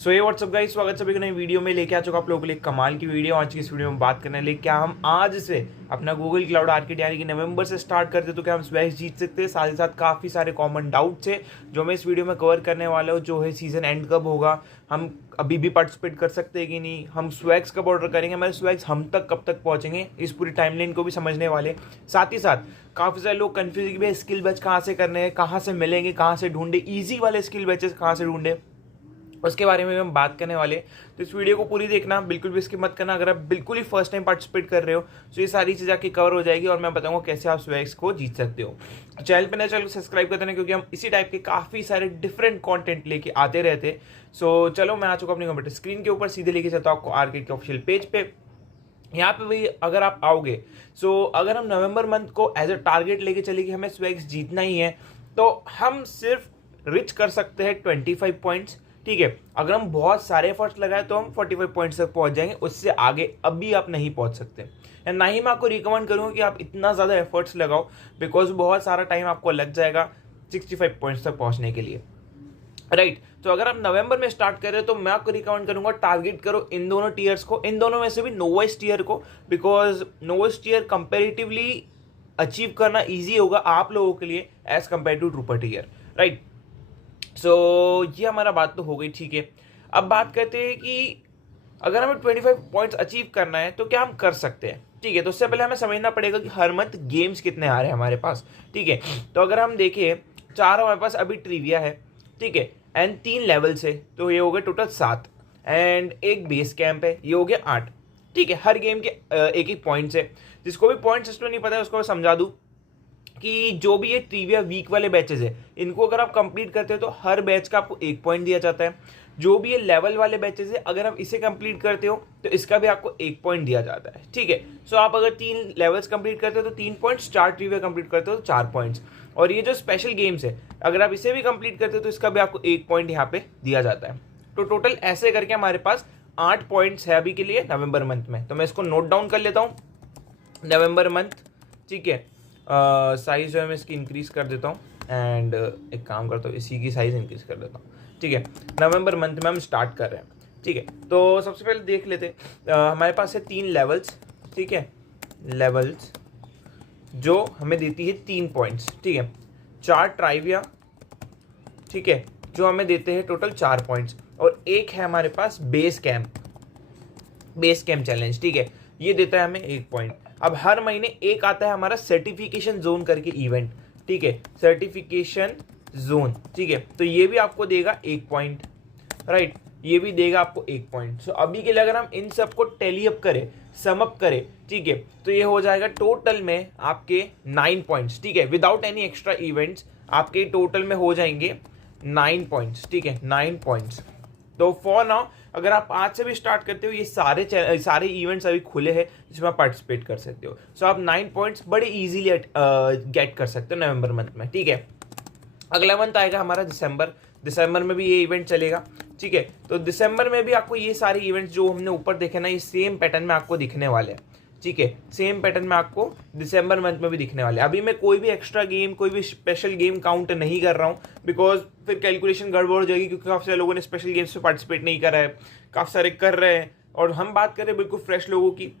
सो ये WhatsApp guys, स्वागत सभी को नई वीडियो में। लेके आ चुका आप लोगों के लिए कमाल की वीडियो। आज की इस वीडियो में बात करने लिए क्या हम आज से अपना गूगल क्लाउड आर्किड यानी कि नवंबर से स्टार्ट करते तो क्या हम स्वैग्स जीत सकते हैं। साथ ही साथ काफ़ी सारे कॉमन डाउट्स है जो मैं इस वीडियो में कवर करने वाला हूँ। जो है सीजन एंड कब होगा, हम अभी भी पार्टिसिपेट कर सकते हैं कि नहीं, हम स्वैग्स कब ऑर्डर करेंगे, हमारे स्वैग्स हम तक कब तक पहुँचेंगे, इस पूरी टाइमलाइन को भी समझने वाले। साथ ही साथ काफ़ी सारे लोग कन्फ्यूज भी है स्किल बैच कहाँ से करने हैं, कहाँ से मिलेंगे, कहाँ से ढूंढे, ईजी वाले स्किल बैचेस कहाँ से ढूंढे, उसके बारे में हम बात करने वाले। तो इस वीडियो को पूरी देखना, बिल्कुल भी स्किप मत करना। अगर आप बिल्कुल ही फर्स्ट टाइम पार्टिसिपेट कर रहे हो तो ये सारी चीज़ें आपकी कवर हो जाएगी और मैं बताऊंगा कैसे आप स्वैग्स को जीत सकते हो। चैनल पर नए चैनल को सब्सक्राइब कर देना क्योंकि हम इसी टाइप के काफ़ी सारे डिफरेंट कंटेंट लेके आते रहते। सो चलो, मैं आ चुका अपनी कंप्यूटर स्क्रीन के ऊपर, सीधे लेके चलता हूँ आपको आर्किड के ऑफिशियल पेज पे। यहाँ पे भाई अगर आप आओगे, सो अगर हम नवंबर मंथ को एज अ टारगेट लेके चले कि हमें स्वैग्स जीतना ही है, तो हम सिर्फ रिच कर सकते हैं 25 पॉइंट्स। ठीक है, अगर हम बहुत सारे एफर्ट्स लगाए तो हम 45 पॉइंट्स तक पहुंच जाएंगे, उससे आगे अभी आप नहीं पहुंच सकते। या ना ही मैं आपको रिकमेंड करूंगा कि आप इतना ज़्यादा एफर्ट्स लगाओ, बिकॉज बहुत सारा टाइम आपको लग जाएगा 65 पॉइंट्स तक पहुंचने के लिए। राइट तो अगर आप नवंबर में स्टार्ट कर रहे हो तो मैं आपको रिकमेंड करूंगा टारगेट करो इन दोनों टीयर्स को, इन दोनों में से भी नोवेस्ट टीयर को, because novice tier comparatively achieve करना इजी होगा आप लोगों के लिए as compare to trooper tier. Right so ये हमारा बात तो हो गई। ठीक है, अब बात करते हैं कि अगर हमें 25 पॉइंट्स अचीव करना है तो क्या हम कर सकते हैं। ठीक है, तो उससे पहले हमें समझना पड़ेगा कि हर मंथ गेम्स कितने आ रहे हैं हमारे पास। ठीक है, तो अगर हम देखें 4 हमारे पास अभी ट्रिविया है। ठीक है, एंड 3 लेवल्स है, तो ये हो गए टोटल 7, एंड एक बेस कैंप है, ये हो गया 8। ठीक है, हर गेम के एक एक पॉइंट्स है। जिसको भी पॉइंट सिस्टम नहीं पता है उसको मैं समझा दूँ कि जो भी ये ट्रिविया वीक वाले बैचेस है, इनको अगर आप कंप्लीट करते हो तो हर बैच का आपको 1 पॉइंट दिया जाता है। जो भी ये लेवल वाले बैचेस है, अगर आप इसे कंप्लीट करते हो तो इसका भी आपको 1 पॉइंट दिया जाता है। ठीक है, सो आप अगर 3 लेवल्स कंप्लीट करते हो तो 3 पॉइंट्स, 4 ट्रिविया कंप्लीट करते हो तो 4 पॉइंट्स, और ये जो स्पेशल गेम्स है अगर आप इसे भी कंप्लीट करते हो तो इसका भी आपको 1 पॉइंट यहाँ पे दिया जाता है। तो टोटल ऐसे करके हमारे पास 8 पॉइंट्स है अभी के लिए नवंबर मंथ में। तो मैं इसको नोट डाउन कर लेता हूँ, नवंबर मंथ। ठीक है, साइज जो है मैं इसकी इंक्रीज कर देता हूँ, एंड एक काम करता हूँ इसी की साइज इंक्रीज कर देता हूँ। ठीक है, नवंबर मंथ में हम स्टार्ट कर रहे हैं। ठीक है, तो सबसे पहले देख लेते हमारे पास है 3 लेवल्स। ठीक है, लेवल्स जो हमें देती है 3 पॉइंट्स। ठीक है, 4 ट्राइविया, ठीक है, जो हमें देते हैं टोटल 4 पॉइंट्स, और एक है हमारे पास बेस कैंप चैलेंज। ठीक है, ये देता है हमें 1 पॉइंट। अब हर महीने एक आता है हमारा सर्टिफिकेशन जोन करके इवेंट। ठीक है, सर्टिफिकेशन जोन। ठीक है, तो ये भी आपको देगा 1 पॉइंट। राइट, ये भी देगा आपको 1 पॉइंट। सो अभी के लिए अगर हम इन सबको टैली अप करें, सम अप करें, ठीक है, तो ये हो जाएगा टोटल में आपके 9 पॉइंट्स। ठीक है, विदाउट एनी एक्स्ट्रा इवेंट्स आपके टोटल में हो जाएंगे 9 पॉइंट्स। ठीक है, 9 पॉइंट्स। तो फॉर नाउ अगर आप आज से भी स्टार्ट करते हो, ये सारे इवेंट्स अभी खुले हैं जिसमें आप पार्टिसिपेट कर सकते हो। सो आप 9 पॉइंट्स बड़े इजीली गेट कर सकते हो नवंबर मंथ में। ठीक है, अगला मंथ आएगा हमारा दिसंबर में भी ये इवेंट चलेगा। ठीक है, तो दिसंबर में भी आपको ये सारे इवेंट्स जो हमने ऊपर देखे ना, ये सेम पैटर्न में आपको दिखने वाले हैं। ठीक है, सेम पैटर्न में आपको दिसंबर मंथ में भी दिखने वाले हैं। अभी मैं कोई भी एक्स्ट्रा गेम, कोई भी स्पेशल गेम काउंट नहीं कर रहा हूँ, बिकॉज फिर कैलकुलेशन गड़बड़ हो जाएगी, क्योंकि काफ़ी सारे लोगों ने स्पेशल गेम्स में पार्टिसिपेट नहीं करा है, काफ़ी सारे कर रहे हैं, और हम बात करें बिल्कुल फ्रेश लोगों की।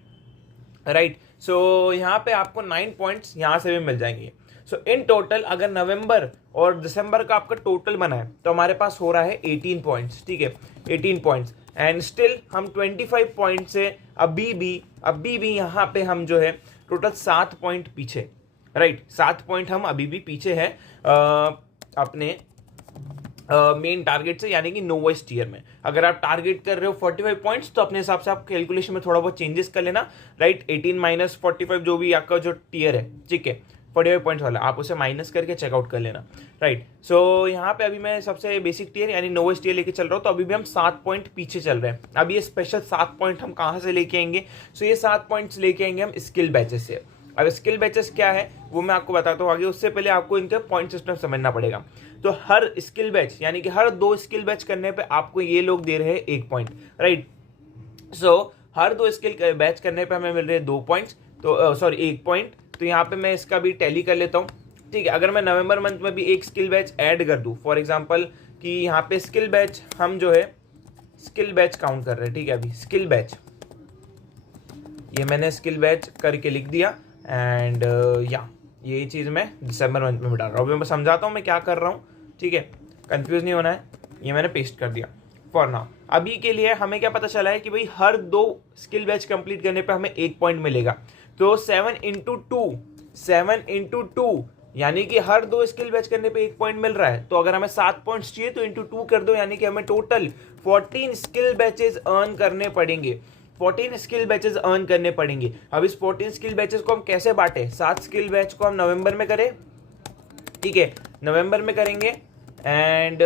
राइट सो यहाँ पे आपको 9 पॉइंट्स यहाँ से भी मिल जाएंगे। सो इन टोटल अगर नवंबर और दिसंबर का आपका टोटल बना है तो हमारे पास हो रहा है 18 पॉइंट्स। ठीक है, 18 पॉइंट्स, एंड स्टिल हम 25 पॉइंट से अभी भी यहाँ पे हम जो है टोटल 7 पॉइंट पीछे। राइट, 7 पॉइंट हम अभी भी पीछे हैं अपने मेन टारगेट से, यानी कि नोवेस्ट टीयर में। अगर आप टारगेट कर रहे हो 45 पॉइंट्स तो अपने हिसाब से आप कैलकुलेशन में थोड़ा बहुत चेंजेस कर लेना। राइट, 18 माइनस 45 जो भी आपका जो टीयर है, ठीक है, 45 पॉइंट्स वाला, आप उसे माइनस करके चेकआउट कर लेना। राइट सो यहाँ पे अभी मैं सबसे बेसिक टीयर यानी नोवेस्ट टीयर लेके चल रहा हूँ, तो अभी भी हम 7 पॉइंट पीछे चल रहे हैं। अब ये स्पेशल 7 पॉइंट हम कहाँ से लेके आएंगे? सो ये 7 पॉइंट्स लेके आएंगे हम स्किल बैचेस से। अब स्किल बैचेस क्या है वो मैं आपको बताता हूँ आगे, उससे पहले आपको इनका पॉइंट सिस्टम समझना पड़ेगा। तो हर स्किल बैच यानी कि हर 2 स्किल बैच करने पे आपको ये लोग दे रहे हैं 1 पॉइंट। राइट सो हर 2 स्किल बैच करने पे हमें मिल रहे हैं 2 पॉइंट्स, तो सॉरी 1 पॉइंट। तो यहाँ पे मैं इसका भी टैली कर लेता हूँ। ठीक है, अगर मैं नवंबर मंथ में भी एक स्किल बैच ऐड कर दूँ, फॉर एग्जांपल कि यहाँ पे स्किल बैच हम जो है स्किल बैच काउंट कर रहे हैं, ठीक है। अभी स्किल बैच, ये मैंने स्किल बैच करके लिख दिया एंड या यही चीज़ मैं दिसंबर मंथ में डाल रहा हूँ। अभी मैं समझाता हूँ मैं क्या कर रहा हूँ, ठीक है, कंफ्यूज नहीं होना है। ये मैंने पेस्ट कर दिया फॉर नाउ। अभी के लिए हमें क्या पता चला है कि भाई हर 2 स्किल बैच कंप्लीट करने पे हमें 1 पॉइंट मिलेगा। तो 7 into 2 यानी कि हर 2 स्किल बैच करने पे 1 पॉइंट मिल रहा है। तो अगर हमें 7 पॉइंट्स चाहिए तो इंटू 2 कर दो, यानी कि हमें टोटल 14 स्किल बैचेस अर्न करने पड़ेंगे। 14 स्किल बैचेस अर्न करने पड़ेंगे। अब इस 14 स्किल बैचेस को हम कैसे बांटे? 7 स्किल बैच को हम नवंबर में करें, ठीक है, नवंबर में करेंगे एंड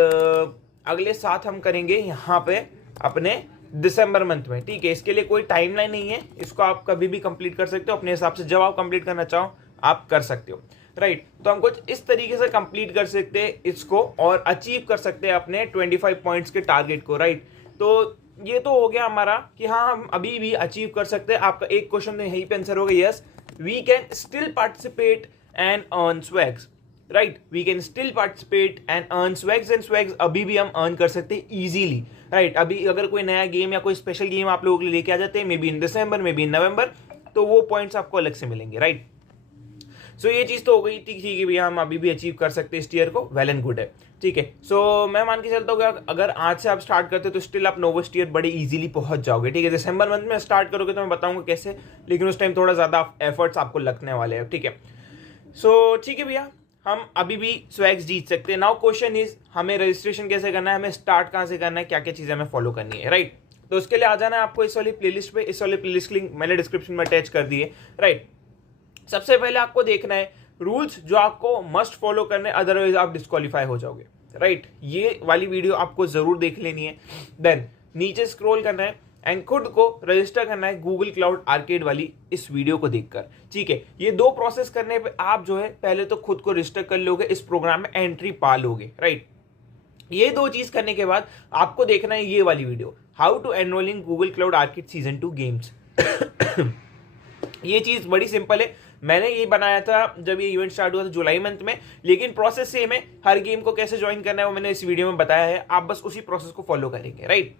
अगले 7 हम करेंगे यहाँ पे अपने दिसंबर मंथ में, ठीक है। इसके लिए कोई टाइमलाइन नहीं है, इसको आप कभी भी कंप्लीट कर सकते हो अपने हिसाब से, जब आप कंप्लीट करना चाहो आप कर सकते हो, राइट। तो हम कुछ इस तरीके से कंप्लीट कर सकते हैं इसको और अचीव कर सकते हैं अपने 25 पॉइंट्स के टारगेट को, राइट। तो ये तो हो गया हमारा कि हाँ हम अभी भी अचीव कर सकते हैं। आपका एक क्वेश्चन यहीं पे आंसर होगा, yes we can still participate and earn swags, right. We can still participate and earn swags, and swags अभी भी हम अर्न कर सकते हैं इजीली, राइट। अभी अगर कोई नया गेम या कोई स्पेशल गेम आप लोगों के लिए लेके आ जाते हैं, may be in December, may be in नवंबर, तो वो पॉइंट्स आपको अलग से मिलेंगे, राइट। सो ये चीज तो हो गई, ठीक है भैया हम अभी भी अचीव कर सकते हैं इस टीयर को, वेल एंड गुड है, ठीक है। सो मैं मान के चलता हूँ अगर आज से आप स्टार्ट करते तो स्टिल आप नोवेस्ट टीयर बड़े इजीली पहुंच जाओगे, ठीक है। दिसंबर मंथ में स्टार्ट करोगे तो मैं बताऊंगा कैसे, लेकिन उस टाइम थोड़ा ज्यादा एफर्ट्स आपको लगने वाले हैं, ठीक है। सो ठीक है भैया, हम अभी भी स्वैग्स जीत सकते हैं। नाउ क्वेश्चन इज हमें रजिस्ट्रेशन कैसे करना है, हमें स्टार्ट कहाँ से करना है, क्या क्या चीजें हमें फॉलो करनी है, राइट। तो उसके लिए आ जाना है आपको इस वाली प्लेलिस्ट पे। इस वाली प्लेलिस्ट लिंक मैंने डिस्क्रिप्शन में अटैच कर दी है, राइट। सबसे पहले आपको देखना है रूल्स जो आपको मस्ट फॉलो करने, अदरवाइज आप डिस्क्वालीफाई हो जाओगे, राइट। ये वाली वीडियो आपको जरूर देख लेनी है। देन नीचे स्क्रॉल करना है एंड खुद को रजिस्टर करना है गूगल क्लाउड आर्केड वाली इस वीडियो को देखकर, ठीक है। ये 2 प्रोसेस करने पे आप जो है पहले तो खुद को रजिस्टर कर लोगे, इस प्रोग्राम में एंट्री पा लोगे, राइट। ये 2 चीज करने के बाद आपको देखना है ये वाली video, how to enroll in Google Cloud Arcade season 2 games. ये चीज बड़ी सिंपल है, मैंने ये बनाया था जब ये इवेंट स्टार्ट हुआ था जुलाई मंथ में, लेकिन प्रोसेस सेम है। हर गेम को कैसे ज्वाइन करना है वो मैंने इस वीडियो में बताया है, आप बस उसी प्रोसेस को फॉलो करेंगे, राइट।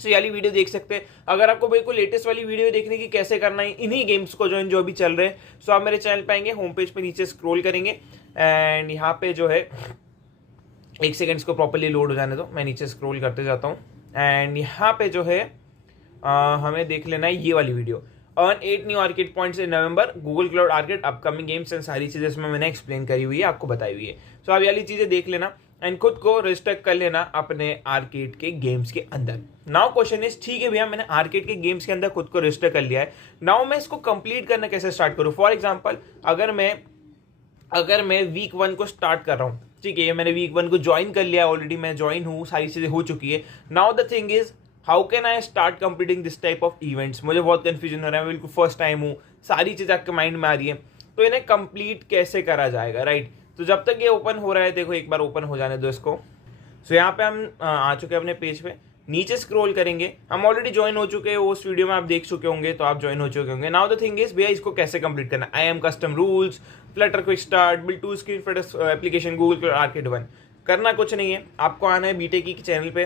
सो ये वाली वीडियो देख सकते हैं। अगर आपको बिल्कुल लेटेस्ट वाली वीडियो देखने की कैसे करना है इन्हीं गेम्स को ज्वाइन जो अभी चल रहे हैं, सो आप मेरे चैनल पे आएंगे, होम पेज पे नीचे स्क्रॉल करेंगे एंड यहाँ पे जो है 1 सेकेंड इसको प्रॉपरली लोड हो जाने दो, मैं नीचे स्क्रॉल करते जाता हूँ एंड यहाँ पे जो है हमें देख लेना है ये वाली video, earn 8 new arcade points in November, Google Cloud arcade upcoming games and सारी चीजें इसमें मैंने एक्सप्लेन करी हुई है, आपको बताई हुई है। सो आप ये वाली चीजें देख लेना एंड खुद को रजिस्टर कर लेना अपने आर्केड के गेम्स के अंदर। नाउ क्वेश्चन इज, ठीक है भैया मैंने आर्केड के गेम्स के अंदर खुद को रजिस्टर कर लिया है, नाउ मैं इसको कंप्लीट करना कैसे स्टार्ट करूं। फॉर एग्जांपल अगर मैं वीक 1 को स्टार्ट कर रहा हूं, ठीक है, ये मैंने वीक 1 को ज्वाइन कर लिया, ऑलरेडी मैं ज्वाइन हूं, सारी चीजें हो चुकी है। Now the thing is how can I start completing this type of events. मुझे बहुत कंफ्यूजन हो रहा है, मैं बिल्कुल फर्स्ट टाइम हूँ, सारी चीजें आपके माइंड में आ रही है, तो इन्हें कंप्लीट कैसे करा जाएगा, राइट। तो जब तक ये ओपन हो रहा है, देखो एक बार ओपन हो जाने दो इसको। सो यहाँ पे हम आ चुके हैं अपने पेज पे, नीचे स्क्रॉल करेंगे, हम ऑलरेडी ज्वाइन हो चुके हैं, उस वीडियो में आप देख चुके होंगे, तो आप ज्वाइन हो चुके होंगे। नाउ द थिंग इज भैया इसको कैसे कंप्लीट करना, आई am custom rules, Flutter quick start, build 2 screen Flutter application, Google Cloud arcade 1। करना कुछ नहीं है, आपको आना है बीटेक की चैनल पे,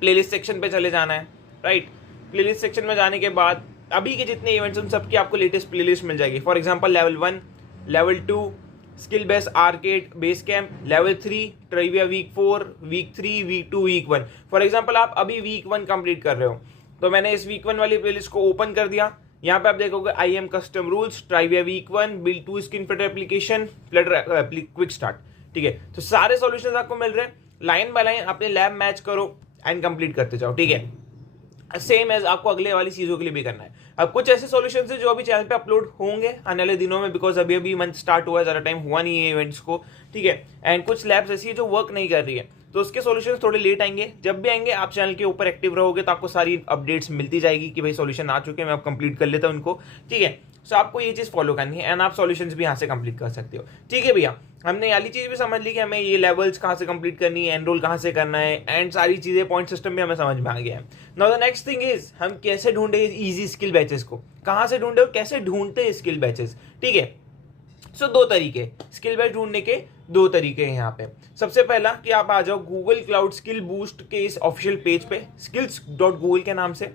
प्लेलिस्ट सेक्शन पे चले जाना है, राइट। प्लेलिस्ट सेक्शन में जाने के बाद अभी के जितने इवेंट्स उन सबकी आपको लेटेस्ट प्लेलिस्ट मिल जाएगी। For example level 1, level 2 skill base arcade base camp, level 3 trivia week 4, week 3, week 2, week 1। For example आप अभी वीक 1 कंप्लीट कर रहे हो, तो मैंने इस वीक 1 वाली प्लेलिस्ट को ओपन कर दिया। यहाँ पे आप देखोगे I am custom rules, trivia week 1, build 2 screen Flutter application, Flutter quick start, ठीक है। तो सारे सॉल्यूशंस आपको मिल रहे हैं, लाइन बाय लाइन अपने लैब मैच करो एंड कंप्लीट करते जाओ, ठीक है। सेम एज आपको अगले वाली चीजों के लिए भी करना है। अब कुछ ऐसे सॉल्यूशंस है जो अभी चैनल पे अपलोड होंगे आने वाले दिनों में, बिकॉज अभी मंथ स्टार्ट हुआ है, ज्यादा टाइम हुआ नहीं है इवेंट्स को, ठीक है। एंड कुछ लैब्स ऐसी है जो वर्क नहीं कर रही है, तो उसके सॉल्यूशंस थोड़े लेट आएंगे। जब भी आएंगे आप चैनल के ऊपर एक्टिव रहोगे तो आपको सारी अपडेट्स मिलती जाएगी कि भाई सॉल्यूशन आ चुके हैं, मैं अब कंप्लीट कर लेता हूं उनको, ठीक है। सो आपको ये चीज फॉलो करनी है एंड आप सॉल्यूशंस भी यहाँ से कंप्लीट कर सकते हो, ठीक है भैया। हमने वाली चीज भी समझ ली कि हमें ये लेवल्स कहाँ से कंप्लीट करनी है, एनरोल कहाँ से करना है एंड सारी चीजें, पॉइंट सिस्टम भी हमें समझ में आ गया है। Now the next thing is हम कैसे ढूंढे इजी स्किल बैचेस को, कहाँ से ढूंढे और कैसे ढूंढते हैं स्किल बैचेस, ठीक है। सो दो तरीके स्किल बैच ढूंढने के, दो तरीके हैं यहाँ पे। सबसे पहला कि आप आ जाओ गूगल क्लाउड स्किल बूस्ट के इस ऑफिशियल पेज पे skills.google के नाम से।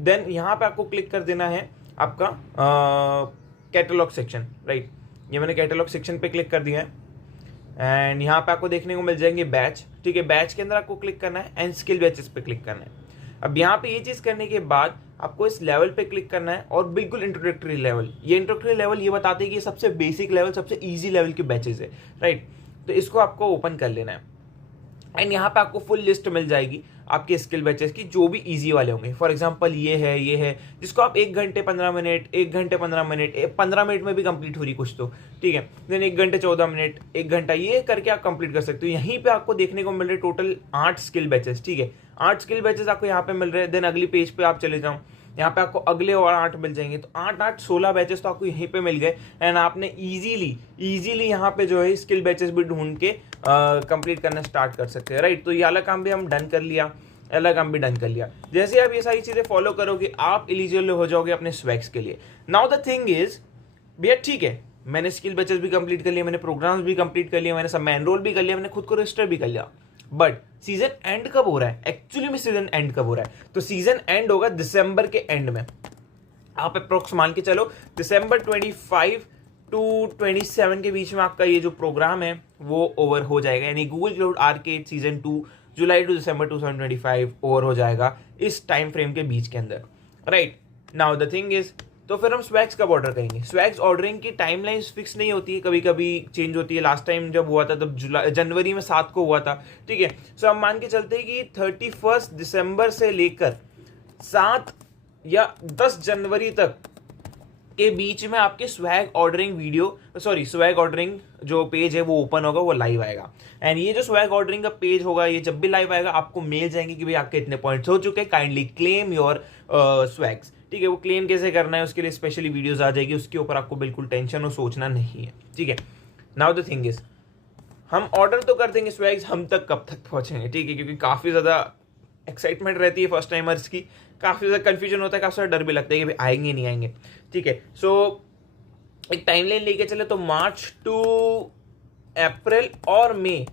देन यहाँ पे आपको क्लिक कर देना है आपका कैटलॉग सेक्शन, राइट। ये मैंने कैटलॉग सेक्शन पे क्लिक कर दिया है एंड यहाँ पे आपको देखने को मिल जाएंगे बैच, ठीक है। बैच के अंदर आपको क्लिक करना है एंड स्किल बैचेस पे क्लिक करना है। अब यहाँ पे ये चीज़ करने के बाद आपको इस लेवल पे क्लिक करना है और बिल्कुल इंट्रोडक्टरी लेवल, ये इंट्रोडक्टरी लेवल ये बताते हैं कि ये सबसे बेसिक लेवल, सबसे इजी लेवल के बैचेस है, राइट। तो इसको आपको ओपन कर लेना है एंड यहाँ पे आपको फुल लिस्ट मिल जाएगी आपके स्किल बैचेस की जो भी इजी वाले होंगे। फॉर एग्जांपल ये है जिसको आप 1 घंटे 15 मिनट 15 मिनट में भी कंप्लीट हो रही कुछ तो, ठीक है। देन 1 घंटे 14 मिनट 1 घंटा ये करके आप कंप्लीट कर सकते हो। यहीं पे आपको देखने को मिल रहे टोटल 8 स्किल बैचेस, ठीक है। 8 स्किल बैचेस आपको यहाँ पे मिल रहे हैं। देन अगली पेज पे आप चले जाओ, यहाँ पे आपको अगले और 8 मिल जाएंगे। तो 8 16 बैचेस तो आपको यहीं पे मिल गए एंड आपने इजीली यहाँ पे जो है स्किल बैचेस भी ढूंढ के कंप्लीट करना स्टार्ट कर सकते हैं, राइट। तो ये वाला काम भी हम डन कर लिया, अलग काम भी डन कर लिया। जैसे आप ये सारी चीजें फॉलो करोगे आप एलिजिबल हो जाओगे अपने स्वैग्स के लिए। नाउ द थिंग इज भैया ठीक है, मैंने स्किल बैचेस भी कंप्लीट कर लिया, मैंने प्रोग्राम्स भी कंप्लीट कर लिया, मैंने सब में एनरोल भी कर लिया, मैंने खुद को रजिस्टर भी कर लिया, बट सीजन एंड कब हो रहा है? एक्चुअली में सीजन एंड कब हो रहा है? तो सीजन एंड होगा दिसंबर के एंड में। आप अप्रोक्स मान के चलो दिसंबर 25 टू 27 के बीच में आपका ये जो प्रोग्राम है वो ओवर हो जाएगा, यानी गूगल क्लाउड आर्केड सीजन 2 जुलाई टू दिसंबर 2025 ओवर हो जाएगा इस टाइम फ्रेम के बीच के अंदर, right. Now the thing is तो फिर हम स्वैग्स कब ऑर्डर करेंगे? स्वैग्स ऑर्डरिंग की टाइमलाइन फिक्स नहीं होती है, कभी कभी चेंज होती है। लास्ट टाइम जब हुआ था तब जनवरी में 7 को हुआ था, ठीक है। सो हम मान के चलते हैं कि 31 दिसंबर से लेकर 7 या 10 जनवरी तक के बीच में आपके स्वैग ऑर्डरिंग जो पेज है वो ओपन होगा, वो लाइव आएगा। एंड ये जो स्वैग ऑर्डरिंग का पेज होगा ये जब भी लाइव आएगा आपको मेल जाएंगे कि भाई आपके इतने पॉइंट्स हो चुके हैं, काइंडली क्लेम योर स्वैग्स, ठीक है। वो क्लेम कैसे करना है उसके लिए स्पेशली वीडियोस आ जाएगी, उसके ऊपर आपको बिल्कुल टेंशन और सोचना नहीं है, ठीक है। नाउ द थिंग इज हम ऑर्डर तो कर देंगे, स्वैग्स हम तक कब तक पहुंचेंगे, ठीक है, क्योंकि काफ़ी ज़्यादा एक्साइटमेंट रहती है फर्स्ट टाइमर्स की, काफ़ी ज़्यादा कन्फ्यूजन होता है, काफ़ी ज़्यादा डर भी लगता है कि भाई आएंगे नहीं आएंगे, ठीक है। सो एक टाइमलाइन लेके चले तो मार्च टू अप्रैल और मई,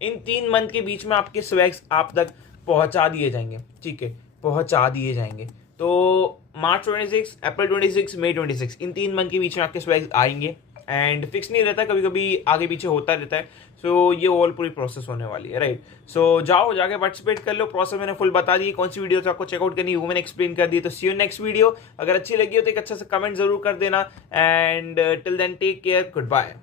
इन 3 मंथ के बीच में आपके स्वैग्स आप तक पहुंचा दिए जाएंगे, ठीक है, पहुंचा दिए जाएंगे। तो मार्च 26, अप्रैल 26, मई 26, इन 3 मंथ के बीच में आपके स्वैग्स आएंगे एंड फिक्स नहीं रहता, कभी कभी आगे पीछे होता रहता है। सो ये ऑल पूरी प्रोसेस होने वाली है, राइट। सो जाके पार्टिसिपेट कर लो। प्रोसेस मैंने फुल बता दी, कौन सी वीडियो से आपको चेकआउट करनी है वो मैंने एक्सप्लेन कर दी। तो सी यू नेक्स्ट वीडियो। अगर अच्छी लगी हो तो एक अच्छा सा कमेंट जरूर कर देना and till then take care, good bye.